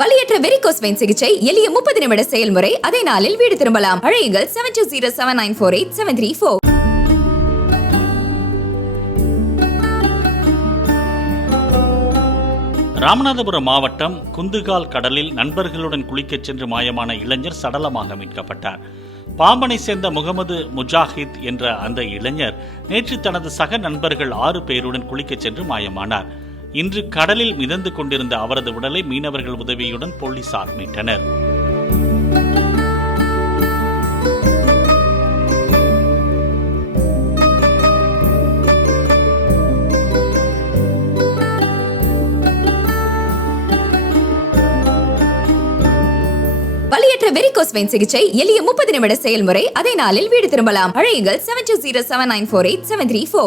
வலியற்ற varicose vein சிகிச்சை எளிய 30 நிமிட செயல்முறை. அதே நாளில் வீடு திரும்பலாம். அழையுங்கள் 7207948734. ராமநாதபுரம் மாவட்டம் குந்துகால் கடலில் நண்பர்களுடன் குளிக்கச் சென்று மாயமான இளைஞர் சடலமாக மீட்கப்பட்டார். பாம்பனை சேர்ந்த முகமது முஜாஹித் என்ற அந்த இளைஞர் நேற்று தனது சக நண்பர்கள் 6 பேருடன் குளிக்கச் சென்று மாயமானார். இன்று கடலில் மிதந்து கொண்டிருந்த அவரது உடலை மீனவர்கள் உதவியுடன் போலீசார் மீட்டனர். வலியற்ற வெரிகோஸ் வெயின் சிகிச்சை எளிய 30 நிமிட செயல்முறை. அதே நாளில் வீடு திரும்பலாம். அழையுங்கள் 7207948734.